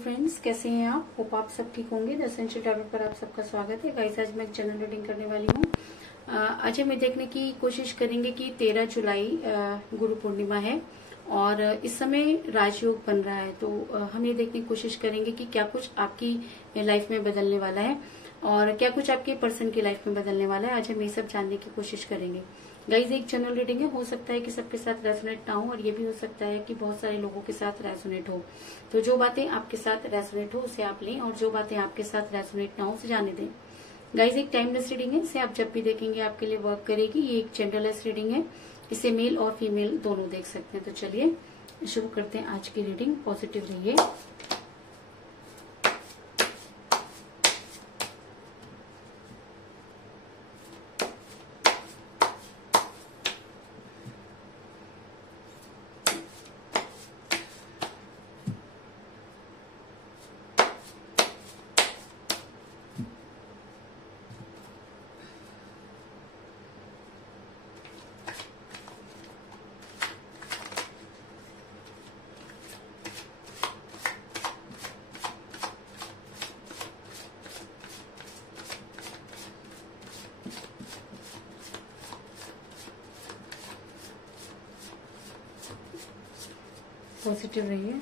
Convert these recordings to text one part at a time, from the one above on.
Friends, कैसे हैं आप? होप आप सब ठीक होंगे। द एसेंशियल टैरो पर आप सबका स्वागत है। गाइस, आज मैं एक जनरल रीडिंग करने वाली हूँ। आज हम ये देखने की कोशिश करेंगे कि 13 जुलाई गुरु पूर्णिमा है और इस समय राजयोग बन रहा है। तो हम ये देखने की कोशिश करेंगे कि क्या कुछ आपकी लाइफ में बदलने वाला है और क्या कुछ आपके पर्सन की लाइफ में बदलने वाला है। आज हम ये सब जानने की कोशिश करेंगे। गाइज, एक जनरल रीडिंग है, हो सकता है कि सबके साथ रेजोनेट ना हो और ये भी हो सकता है कि बहुत सारे लोगों के साथ रेजोनेट हो। तो जो बातें आपके साथ रेजोनेट हो उसे आप लें और जो बातें आपके साथ रेजोनेट ना हो उसे जाने दें। गाइज, एक टाइमलेस रीडिंग है, इसे आप जब भी देखेंगे आपके लिए वर्क करेगी। ये एक जेंडरलेस रीडिंग है, इसे मेल और फीमेल दोनों देख सकते हैं। तो चलिए शुरू करते हैं आज की रीडिंग। पॉजिटिव रहिए। पॉजिटिव रहिए।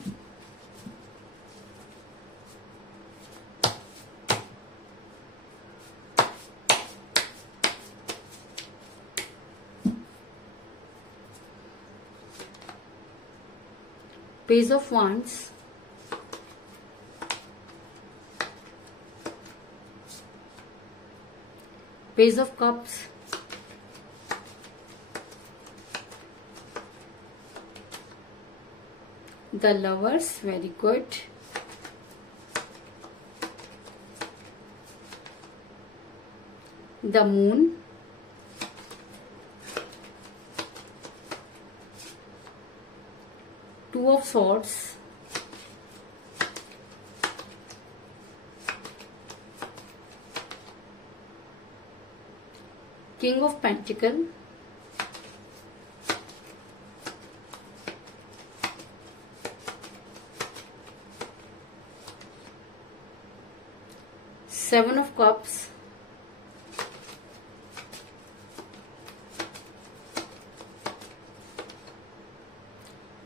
Page of wands, page of cups, the lovers, very good. The moon, two of swords, king of pentacle, seven of cups,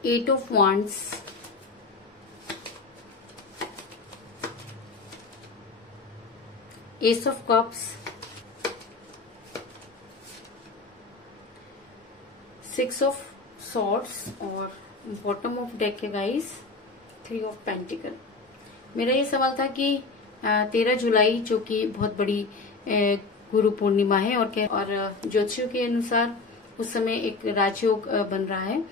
eight of wands, ace of cups, six of swords और bottom of deck है guys, three of pentacle. मेरा ये सवाल था कि 13 जुलाई जो कि बहुत बड़ी गुरु पूर्णिमा है और ज्योतिषियों के अनुसार उस समय एक राजयोग बन रहा है।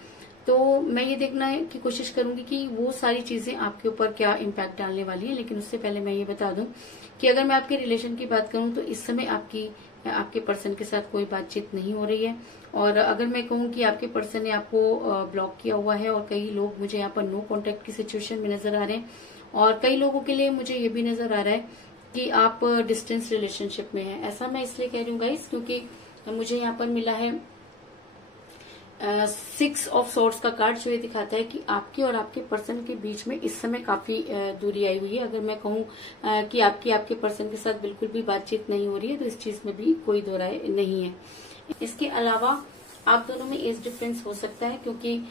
तो मैं ये देखना की कोशिश करूंगी कि वो सारी चीजें आपके ऊपर क्या इम्पैक्ट डालने वाली है। लेकिन उससे पहले मैं ये बता दूं कि अगर मैं आपके रिलेशन की बात करूं तो इस समय आपके पर्सन के साथ कोई बातचीत नहीं हो रही है। और अगर मैं कहूं कि आपके पर्सन ने आपको ब्लॉक किया हुआ है और कई लोग मुझे यहाँ पर नो कॉन्टेक्ट की सिचुएशन में नजर आ रहे हैं और कई लोगों के लिए मुझे ये भी नजर आ रहा है कि आप डिस्टेंस रिलेशनशिप में हैं। ऐसा मैं इसलिए कह रही हूँ गाइस क्योंकि मुझे यहाँ पर मिला है 6 ऑफ सोर्ड्स का कार्ड, जो ये दिखाता है कि आपके और आपके पर्सन के बीच में इस समय काफी दूरी आई हुई है। अगर मैं कहूँ कि आपके पर्सन के साथ बिल्कुल भी बातचीत नहीं हो रही है तो इस चीज में भी कोई दो राय नहीं है। इसके अलावा आप दोनों में एज डिफरेंस हो सकता है क्योंकि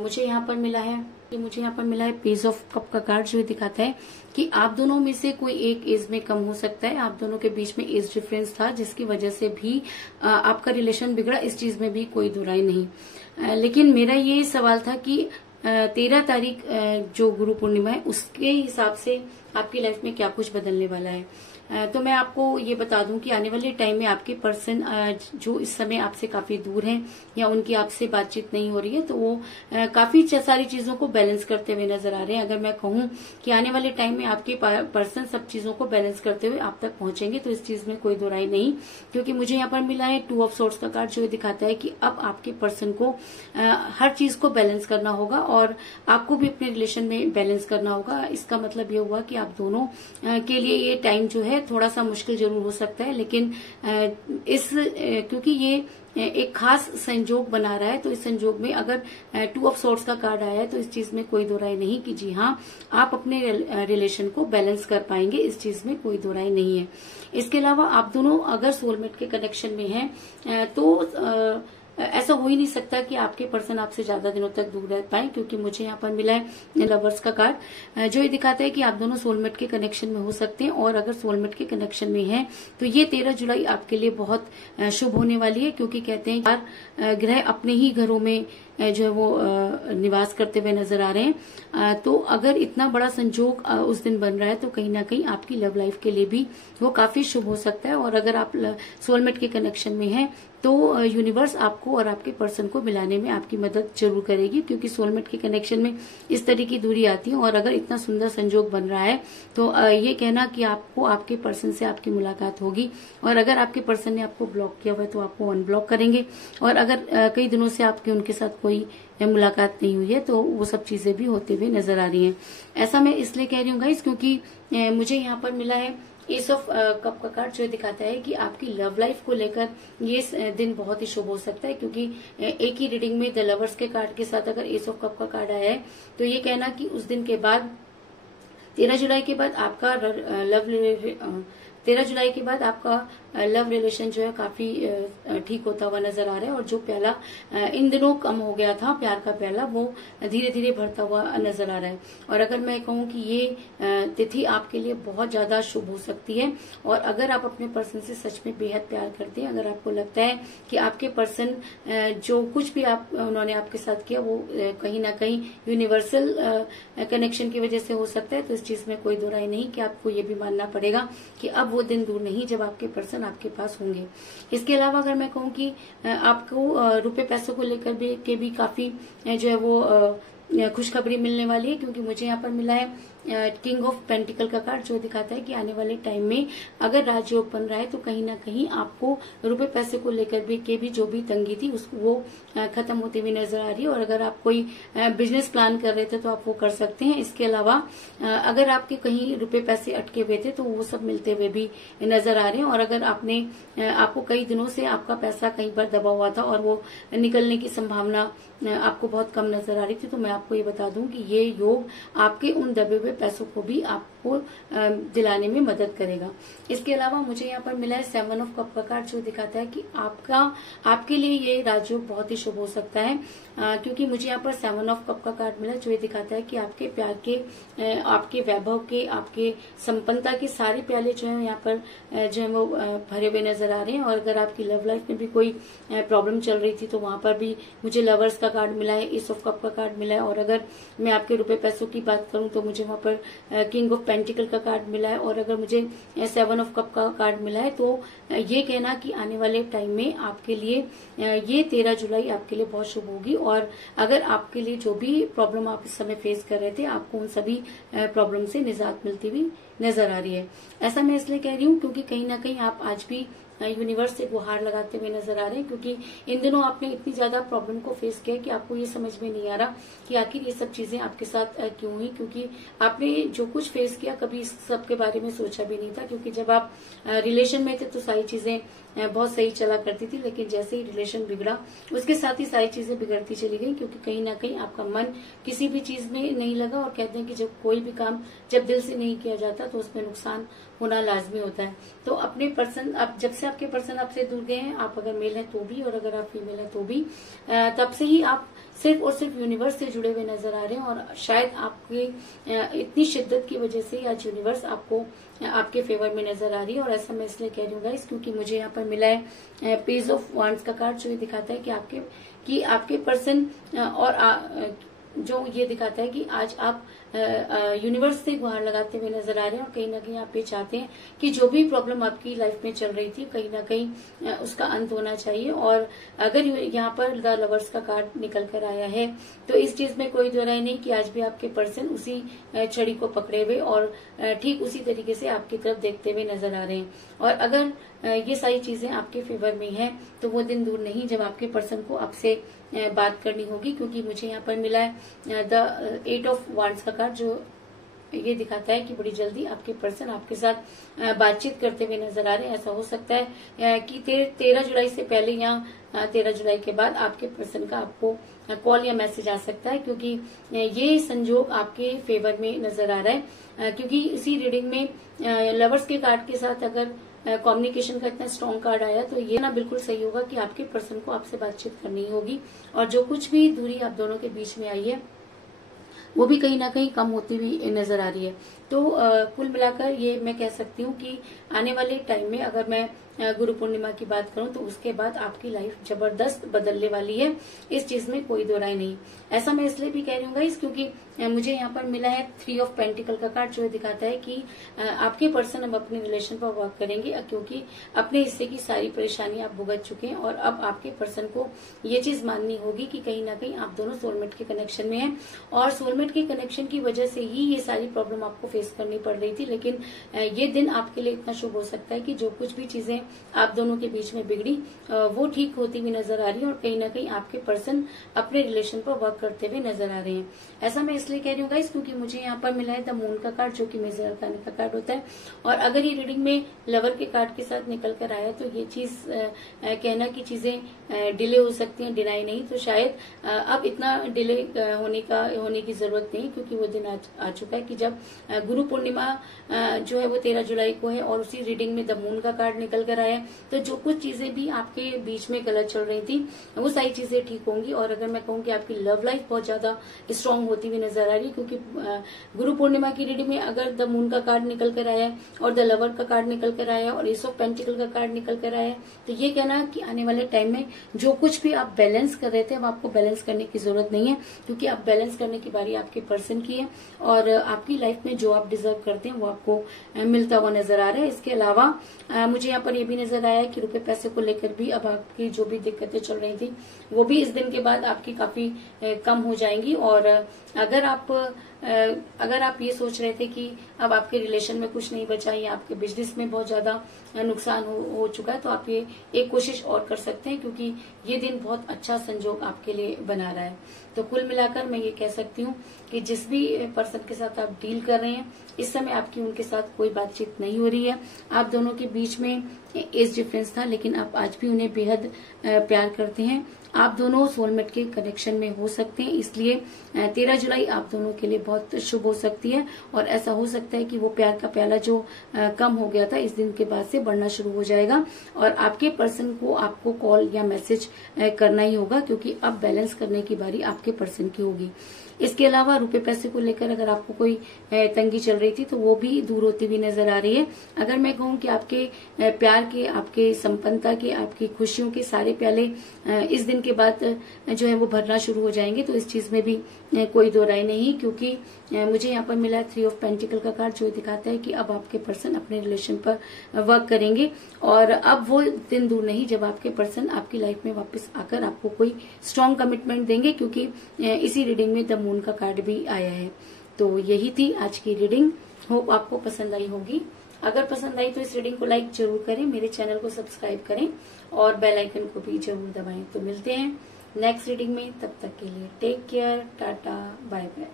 मुझे यहाँ पर मिला है पेज ऑफ कप का कार्ड, जो दिखाता है कि आप दोनों में से कोई एक एज में कम हो सकता है। आप दोनों के बीच में एज डिफरेंस था जिसकी वजह से भी आपका रिलेशन बिगड़ा, इस चीज में भी कोई दुराई नहीं। लेकिन मेरा ये सवाल था कि 13 तारीख जो गुरु पूर्णिमा है उसके हिसाब से आपकी लाइफ में क्या कुछ बदलने वाला है। तो मैं आपको ये बता दूं कि आने वाले टाइम में आपके पर्सन जो इस समय आपसे काफी दूर हैं या उनकी आपसे बातचीत नहीं हो रही है तो वो काफी सारी चीजों को बैलेंस करते हुए नजर आ रहे हैं। अगर मैं कहूँ कि आने वाले टाइम में आपके पर्सन सब चीजों को बैलेंस करते हुए आप तक पहुंचेंगे तो इस चीज में कोई दो राय नहीं, क्योंकि मुझे यहाँ पर मिला है 2 ऑफ सोर्ड्स का कार्ड, जो दिखाता है कि अब आपके पर्सन को हर चीज को बैलेंस करना होगा और आपको भी अपने रिलेशन में बैलेंस करना होगा। इसका मतलब ये हुआ कि आप दोनों के लिए ये टाइम जो है थोड़ा सा मुश्किल जरूर हो सकता है, लेकिन क्योंकि ये एक खास संजोग बना रहा है, तो इस संजोग में अगर 2 ऑफ सोर्ड्स का कार्ड आया है तो इस चीज में कोई दो राय नहीं कि जी हाँ, आप अपने रिलेशन को बैलेंस कर पाएंगे, इस चीज में कोई दो राय नहीं है। इसके अलावा आप दोनों अगर सोलमेट के कनेक्शन में हैं तो ऐसा हो ही नहीं सकता कि आपके पर्सन आपसे ज्यादा दिनों तक दूर रह पाए, क्योंकि मुझे यहाँ पर मिला है लवर्स का कार्ड, जो ये दिखाता है कि आप दोनों सोलमेट के कनेक्शन में हो सकते हैं। और अगर सोलमेट के कनेक्शन में हैं तो ये 13 जुलाई आपके लिए बहुत शुभ होने वाली है, क्योंकि कहते हैं चार ग्रह अपने ही घरों में जो है वो निवास करते हुए नजर आ रहे हैं। तो अगर इतना बड़ा संजोग उस दिन बन रहा है तो कहीं ना कहीं आपकी लव लाइफ के लिए भी वो काफी शुभ हो सकता है। और अगर आप सोलमेट के कनेक्शन में हैं तो यूनिवर्स आपको और आपके पर्सन को मिलाने में आपकी मदद जरूर करेगी, क्योंकि सोलमेट के कनेक्शन में इस तरह की दूरी आती है। और अगर इतना सुंदर संजोग बन रहा है तो ये कहना कि आपको आपके पर्सन से आपकी मुलाकात होगी। और अगर आपके पर्सन ने आपको ब्लॉक किया हुआ है तो आपको अनब्लॉक करेंगे। और अगर कई दिनों से आपकी उनके साथ कोई मुलाकात नहीं हुई है तो वो सब चीजें भी होते हुए नजर आ रही हैं। ऐसा मैं इसलिए कह रही हूँ गाइस, क्योंकि मुझे यहाँ पर मिला है एस ऑफ कप का कार्ड, जो दिखाता है कि आपकी लव लाइफ को लेकर ये दिन बहुत ही शुभ हो सकता है। क्योंकि एक ही रीडिंग में द लवर्स के कार्ड के साथ अगर एस ऑफ कप का कार्ड आया है तो ये कहना कि उस दिन के बाद 13 जुलाई के बाद आपका 13 जुलाई के बाद आपका लव रिलेशन जो है काफी ठीक होता हुआ नजर आ रहा है। और जो प्याला इन दिनों कम हो गया था, प्यार का प्याला, वो धीरे धीरे भरता हुआ नजर आ रहा है। और अगर मैं कहूँ कि ये तिथि आपके लिए बहुत ज्यादा शुभ हो सकती है। और अगर आप अपने पर्सन से सच में बेहद प्यार करते हैं, अगर आपको लगता है कि आपके पर्सन जो कुछ भी उन्होंने आपके साथ किया वो कहीं ना कहीं यूनिवर्सल कनेक्शन की वजह से हो सकता है, तो इस चीज में कोई दो राय नहीं कि आपको ये भी मानना पड़ेगा कि अब वो दिन दूर नहीं जब आपके पर्सन आपके पास होंगे। इसके अलावा अगर मैं कहूँ कि आपको रुपए पैसों को लेकर भी काफी जो है वो खुशखबरी मिलने वाली है, क्योंकि मुझे यहाँ पर मिला है किंग ऑफ पेंटिकल का कार्ड, जो दिखाता है कि आने वाले टाइम में अगर राजयोग बन रहा है तो कहीं ना कहीं आपको रुपए पैसे को लेकर भी जो भी तंगी थी उसको वो खत्म होती हुई नजर आ रही है। और अगर आप कोई बिजनेस प्लान कर रहे थे तो आप वो कर सकते हैं। इसके अलावा अगर आपके कहीं रुपए पैसे अटके हुए थे तो वो सब मिलते हुए भी नजर आ रहे हैं। और अगर आपको कई दिनों से आपका पैसा कहीं पर दबा हुआ था और वो निकलने की संभावना आपको बहुत कम नजर आ रही थी, तो मैं आपको ये बता दूं कि ये योग आपके उन दबे हुए पैसों को भी आपको दिलाने में मदद करेगा। इसके अलावा मुझे यहाँ पर मिला है 7 ऑफ कप का कार्ड, जो दिखाता है कि आपके लिए ये राजयोग बहुत ही शुभ हो सकता है। क्योंकि मुझे यहाँ पर 7 ऑफ कप का कार्ड मिला, जो ये दिखाता है कि आपके प्यार के, आपके वैभव के, आपके संपन्नता के सारे प्याले जो है यहाँ पर जो है वो भरे हुए नजर आ रहे हैं। और अगर आपकी लव लाइफ में भी कोई प्रॉब्लम चल रही थी तो वहां पर भी मुझे लवर्स का कार्ड मिला है, एस ऑफ कप का कार्ड मिला है। और अगर मैं आपके रुपए पैसों की बात करूं तो मुझे वहां पर किंग ऑफ पेंटिकल का कार्ड मिला है। और अगर मुझे 7 ऑफ कप का कार्ड मिला है तो ये कहना कि आने वाले टाइम में आपके लिए ये 13 जुलाई आपके लिए बहुत शुभ होगी। और अगर आपके लिए जो भी प्रॉब्लम आप इस समय फेस कर रहे थे, आपको उन सभी प्रॉब्लम से निजात मिलती हुई नजर आ रही है। ऐसा मैं इसलिए कह रही हूँ क्योंकि कहीं ना कहीं आप आज भी यूनिवर्स से गुहार लगाते हुए नजर आ रहे हैं, क्योंकि इन दिनों आपने इतनी ज्यादा प्रॉब्लम को फेस किया कि आपको ये समझ में नहीं आ रहा कि आखिर ये सब चीजें आपके साथ क्यों हुई। क्योंकि आपने जो कुछ फेस किया कभी इस सब के बारे में सोचा भी नहीं था, क्योंकि जब आप रिलेशन में थे तो सारी चीजें बहुत सही चला करती थी, लेकिन जैसे ही रिलेशन बिगड़ा उसके साथ ही सारी चीजें बिगड़ती चली गई, क्योंकि कहीं ना कहीं आपका मन किसी भी चीज में नहीं लगा। और कहते हैं कि जब कोई भी काम जब दिल से नहीं किया जाता तो उसमें नुकसान होना लाजमी होता है। तो अपने पर्सन, आप जब से आपके पर्सन आपसे दूर गए हैं, आप अगर मेल हैं तो भी और अगर आप फीमेल हैं तो भी, तब से ही आप सिर्फ और सिर्फ यूनिवर्स से जुड़े हुए नजर आ रहे हैं। और शायद आपकी इतनी शिद्दत की वजह से आज यूनिवर्स आपको आपके फेवर में नजर आ रही है। और ऐसा मैं इसलिए कह रही हूँ गाइस क्योंकि मुझे यहाँ पर मिला है पेज ऑफ वांड्स का कार्ड, जो ये दिखाता है कि आपके पर्सन और जो ये दिखाता है कि आज आप यूनिवर्स से गुहार लगाते हुए नजर आ रहे हैं। और कहीं ना कहीं आप ये चाहते हैं कि जो भी प्रॉब्लम आपकी लाइफ में चल रही थी कहीं ना कहीं उसका अंत होना चाहिए। और अगर यहाँ पर द लवर्स का कार्ड निकल कर आया है तो इस चीज में कोई दो राय नहीं कि आज भी आपके पर्सन उसी छड़ी को पकड़े हुए और ठीक उसी तरीके से आपकी तरफ देखते हुए नजर आ रहे हैं। और अगर ये सारी चीजें आपके फेवर में है तो वो दिन दूर नहीं जब आपके पर्सन को आपसे बात करनी होगी, क्योंकि मुझे यहाँ पर मिला है द 8 ऑफ वांड्स का कार्ड, जो ये दिखाता है कि बड़ी जल्दी आपके पर्सन आपके साथ बातचीत करते हुए नजर आ रहे हैं। ऐसा हो सकता है कि 13 जुलाई से पहले या 13 जुलाई के बाद आपके पर्सन का आपको कॉल या मैसेज आ सकता है, क्योंकि ये संजोग आपके फेवर में नजर आ रहा है। क्योंकि इसी रीडिंग में लवर्स के कार्ड के साथ अगर कम्युनिकेशन का इतना स्ट्रॉन्ग कार्ड आया तो ये ना बिल्कुल सही होगा कि आपके पर्सन को आपसे बातचीत करनी होगी, और जो कुछ भी दूरी आप दोनों के बीच में आई है वो भी कहीं ना कहीं कम होती हुई नजर आ रही है। तो कुल मिलाकर ये मैं कह सकती हूँ कि आने वाले टाइम में अगर मैं गुरु पूर्णिमा की बात करूं तो उसके बाद आपकी लाइफ जबरदस्त बदलने वाली है, इस चीज में कोई दो राय नहीं। ऐसा मैं इसलिए भी कह रही हूँ गाइस क्योंकि मुझे यहाँ पर मिला है 3 ऑफ पेंटिकल का कार्ड, जो दिखाता है कि आपके पर्सन अब अपने रिलेशन पर वर्क करेंगे, क्योंकि अपने हिस्से की सारी परेशानी आप भुगत चुके हैं और अब आपके पर्सन को ये चीज माननी होगी कि कहीं ना कहीं आप दोनों सोलमेट के कनेक्शन में हैं, और सोलमेट के कनेक्शन की वजह से ही ये सारी प्रॉब्लम आपको फेस करनी पड़ रही थी। लेकिन ये दिन आपके लिए इतना शुभ हो सकता है कि जो कुछ भी चीजें आप दोनों के बीच में बिगड़ी वो ठीक होती हुई नजर आ रही है, और कहीं ना कहीं आपके पर्सन अपने रिलेशन पर वर्क करते हुए नजर आ रहे हैं। ऐसा मैं इसलिए कह रही हूँ गाइस क्योंकि मुझे यहाँ पर मिला है द मून का कार्ड, जो कि मेजर अरकाना का कार्ड होता है, और अगर ये रीडिंग में लवर के कार्ड के साथ निकल कर आया तो ये चीज कहना कि चीजें डिले हो सकती हैं, डिनाई नहीं। तो शायद अब इतना डिले होने की जरूरत नहीं, क्योंकि वो दिन आ चुका है कि जब गुरु पूर्णिमा जो है वो 13 जुलाई को है, और उसी रीडिंग में द मून का कार्ड निकल कर आया। तो जो कुछ चीजें भी आपके बीच में गलत चल रही थी वो सारी चीजें ठीक होंगी। और अगर मैं कहूँ कि आपकी लव लाइफ बहुत ज्यादा स्ट्रांग होती हुई नजर आ रही है, क्योंकि गुरु पूर्णिमा की रीडिंग में अगर द मून का कार्ड निकल कर आया और द लवर का कार्ड निकल कर आया और एस ऑफ पेंटिकल का कार्ड निकल कर आया, तो ये कहना कि आने वाले टाइम में जो कुछ भी आप बैलेंस कर रहे थे अब आपको बैलेंस करने की जरूरत नहीं है, क्योंकि आप बैलेंस करने की बारी आपके पर्सन की है, और आपकी लाइफ में जो आप डिजर्व करते हैं वो आपको मिलता हुआ नजर आ रहा है। इसके अलावा मुझे यहाँ पर ये भी नजर आया कि रुपए पैसे को लेकर भी अब आपकी जो भी दिक्कतें चल रही थी वो भी इस दिन के बाद आपकी काफी कम हो जाएंगी। और अगर आप ये सोच रहे थे कि अब आपके रिलेशन में कुछ नहीं बचा या आपके बिजनेस में बहुत ज्यादा नुकसान हो चुका है, तो आप ये एक कोशिश और कर सकते हैं, क्योंकि ये दिन बहुत अच्छा संजोग आपके लिए बना रहा है। तो कुल मिलाकर मैं ये कह सकती हूँ कि जिस भी पर्सन के साथ आप डील कर रहे हैं इस समय आपकी उनके साथ कोई बातचीत नहीं हो रही है। आप दोनों के बीच में एज डिफरेंस था, लेकिन आप आज भी उन्हें बेहद प्यार करते हैं। आप दोनों सोलमेट के कनेक्शन में हो सकते हैं, इसलिए 13 जुलाई आप दोनों के लिए बहुत शुभ हो सकती है। और ऐसा हो सकता है कि वो प्यार का प्याला जो कम हो गया था इस दिन के बाद से बढ़ना शुरू हो जाएगा, और आपके पर्सन को आपको कॉल या मैसेज करना ही होगा, क्योंकि अब बैलेंस करने की बारी आपके पर्सन की होगी। इसके अलावा रुपए पैसे को लेकर अगर आपको कोई तंगी चल रही थी तो वो भी दूर होती हुई नजर आ रही है। अगर मैं कहूँ कि आपके प्यार के, आपके संपन्नता के, आपकी खुशियों के सारे प्याले इस दिन के बाद जो है वो भरना शुरू हो जाएंगे, तो इस चीज में भी कोई दो राय नहीं, क्योंकि मुझे यहाँ पर मिला 3 ऑफ पेंटिकल का कार्ड, जो दिखाता है कि अब आपके पर्सन अपने रिलेशन पर वर्क करेंगे, और अब वो दिन दूर नहीं जब आपके पर्सन आपकी लाइफ में वापस आकर आपको कोई स्ट्रॉन्ग कमिटमेंट देंगे, क्योंकि इसी रीडिंग में द मून का कार्ड भी आया है। तो यही थी आज की रीडिंग, होप आपको पसंद आई होगी। अगर पसंद आई तो इस रीडिंग को लाइक जरूर करें, मेरे चैनल को सब्सक्राइब करें और बेल आइकन को भी जरूर दबाएं। तो मिलते हैं नेक्स्ट रीडिंग में, तब तक के लिए take care, tata, bye bye.